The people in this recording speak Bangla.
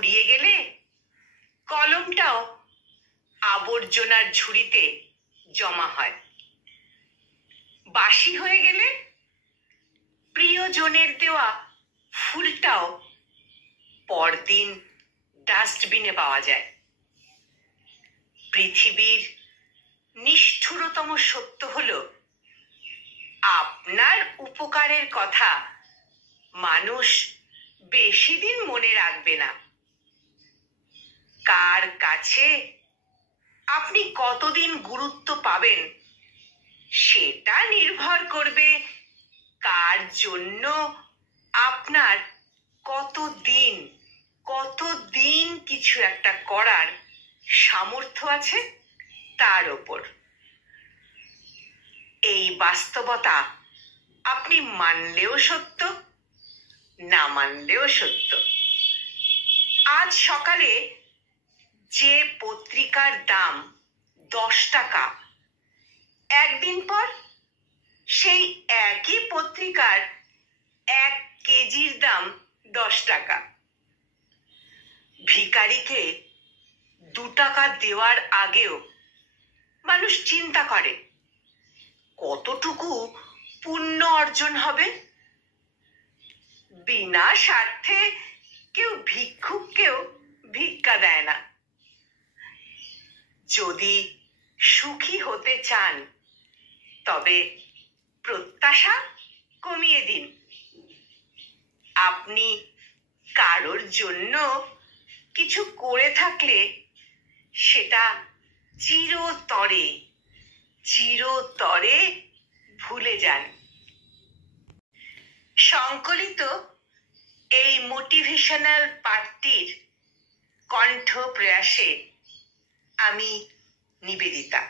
ফুরিয়ে গেলে কলমটাও আবর্জনার ঝুড়িতে জমা হয়। বাসি হয়ে গেলে প্রিয়জনের দেওয়া ফুলটাও পরদিন ডাস্টবিনে পাওয়া যায়। পৃথিবীর নিষ্ঠুরতম সত্য হলো, আপনার উপকারের কথা মানুষ বেশি দিন মনে রাখবে না। কার কাছে আপনি কতদিন গুরুত্ব পাবেন সেটা নির্ভর করবে কার জন্য আপনার কতদিন কিছু একটা করার সামর্থ্য আছে তার ওপর। এই বাস্তবতা আপনি মানলেও সত্য, না মানলেও সত্য। আজ সকালে যে পত্রিকার দাম 10 টাকা, একদিন পর সেই একই পত্রিকার 1 কেজির দাম 10 টাকা। ভিখারিকে 2 টাকা দেওয়ার আগেও মানুষ চিন্তা করে কতটুকু পুণ্য অর্জন হবে। বিনা স্বার্থে কেউ ভিক্ষুককেও ভিক্ষা দেয় না। যদি সুখী হতে চান তবে প্রত্যাশা কমিয়ে দিন। আপনি কারোর জন্য কিছু করে থাকলে সেটা চিরতরে ভুলে যান। সংকলিত এই মোটিভেশনাল পাঠটির কণ্ঠ প্রয়াসে আমি নিবেদিতা।